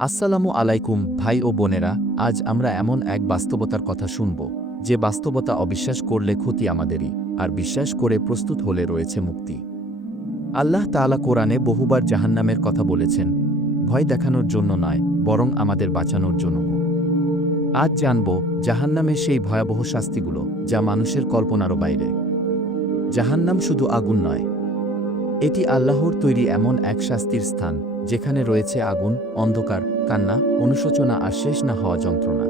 আসসালামু আলাইকুম ভাই ও বোনেরা, আজ আমরা এমন এক বাস্তবতার কথা শুনব যে বাস্তবতা অবিশ্বাস করলে ক্ষতি আমাদেরই, আর বিশ্বাস করে প্রস্তুত হলে রয়েছে মুক্তি। আল্লাহ তাআলা কোরআনে বহুবার জাহান্নামের কথা বলেছেন, ভয় দেখানোর জন্য নয়, বরং আমাদের বাঁচানোর জন্য। আজ জানব জাহান্নামের সেই ভয়াবহ শাস্তিগুলো যা মানুষের কল্পনারও বাইরে। জাহান্নাম শুধু আগুন নয়, এটি আল্লাহর তৈরি এমন এক শাস্তির স্থান যেখানে রয়েছে আগুন, অন্ধকার, কান্না, অনুশোচনা আর শেষ না হওয়া যন্ত্রণা।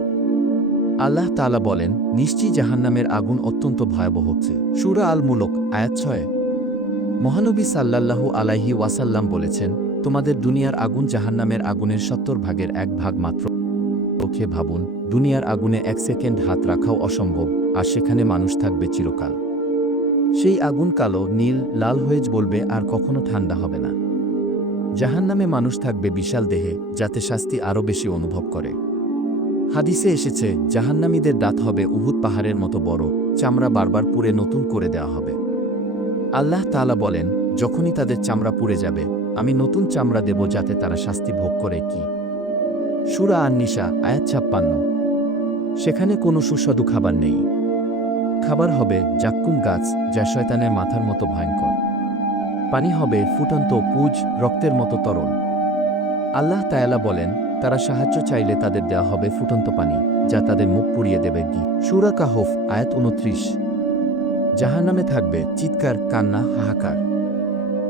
আল্লাহ তাআলা বলেন, নিশ্চয়ই জাহান্নামের আগুন অত্যন্ত ভয়াবহ। সূরা আল মুলক আয়াত ৬। মহানবী সাল্লাল্লাহু আলাইহি ওয়াসাল্লাম বলেছেন, তোমাদের দুনিয়ার আগুন জাহান্নামের আগুনের ৭০ ভাগের ১ ভাগ মাত্র। চোখে ভাবুন, দুনিয়ার আগুনে ১ সেকেন্ড হাত রাখাও অসম্ভব, আর সেখানে মানুষ থাকবে চিরকাল। সেই আগুন কালো, নীল, লাল হয়ে জ্বলবে আর কখনো ঠান্ডা হবে না। জাহান্নামে মানুষ থাকবে বিশাল দেহে, যাতে শাস্তি আরও বেশি অনুভব করে। হাদিসে এসেছে, জাহান্নামীদের দাঁত হবে উহুদ পাহাড়ের মতো বড়, চামড়া বারবার পুড়ে নতুন করে দেওয়া হবে। আল্লাহ তাআলা বলেন, যখনই তাদের চামড়া পুড়ে যাবে, আমি নতুন চামড়া দেব যাতে তারা শাস্তি ভোগ করে। কি সূরা আন-নিসা আয়াত ৫৬। সেখানে কোনো সুস্বাদু খাবার নেই। খাবার হবে জাক্কুম গাছ, যা শয়তানের মাথার মতো ভয়ঙ্কর। পানি হবে ফুটন্ত পুজ, রক্তের মতো তরল। আল্লাহ তাআলা বলেন, তারা সাহায্য চাইলে তাদের দেওয়া হবে ফুটন্ত পানি, যা তাদের মুখ পুড়িয়ে দেবে। সূরা কাহফ আয়াত ২৯। জাহান্নামে থাকবে চিৎকার, কান্না, হাহাকার।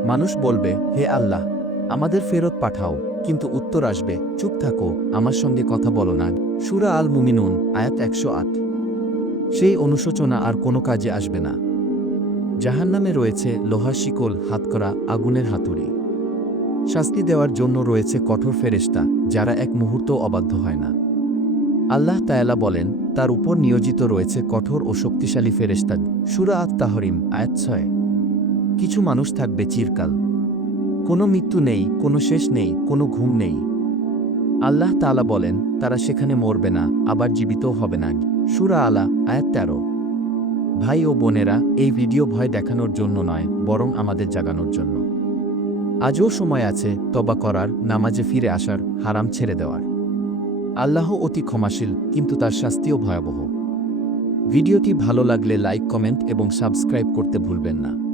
মানুষ বলবে, হে আল্লাহ, আমাদের ফেরত পাঠাও, কিন্তু উত্তর আসবে, চুপ থাকো, আমার সঙ্গে কথা বলো না। সূরা আল মুমিনুন আয়াত ১০৮। সেই অনুশোচনা আর কোনো কাজে আসবে না। জাহান্নামে রয়েছে লোহার শিকল, হাতকড়া, আগুনের হাতুড়ি। শাস্তি দেওয়ার জন্য রয়েছে কঠোর ফেরেশতা, যারা এক মুহূর্তও অবাধ্য হয় না। আল্লাহ তাআলা বলেন, তার উপর নিয়োজিত রয়েছে কঠোর ও শক্তিশালী ফেরেশতা। সূরা আত-তাহরিম আয়াত ৬। কিছু মানুষ থাকবে চিরকাল। কোনো মৃত্যু নেই, কোনো শেষ নেই, কোনো ঘুম নেই। আল্লাহ তাআলা বলেন, তারা সেখানে মরবে না, আবার জীবিতও হবে না। সূরা আলা আয়াত ১৩। ভাই ও বোনেরা, এই ভিডিও ভয় দেখানোর জন্য নয়, বরং আমাদের জাগানোর জন্য। আজও সময় আছে তওবা করার, নামাজে ফিরে আসার, হারাম ছেড়ে দেওয়ার। আল্লাহ অতি ক্ষমাশীল, কিন্তু তার শাস্তিও ভয়াবহ। ভিডিওটি ভালো লাগলে লাইক, কমেন্ট এবং সাবস্ক্রাইব করতে ভুলবেন না।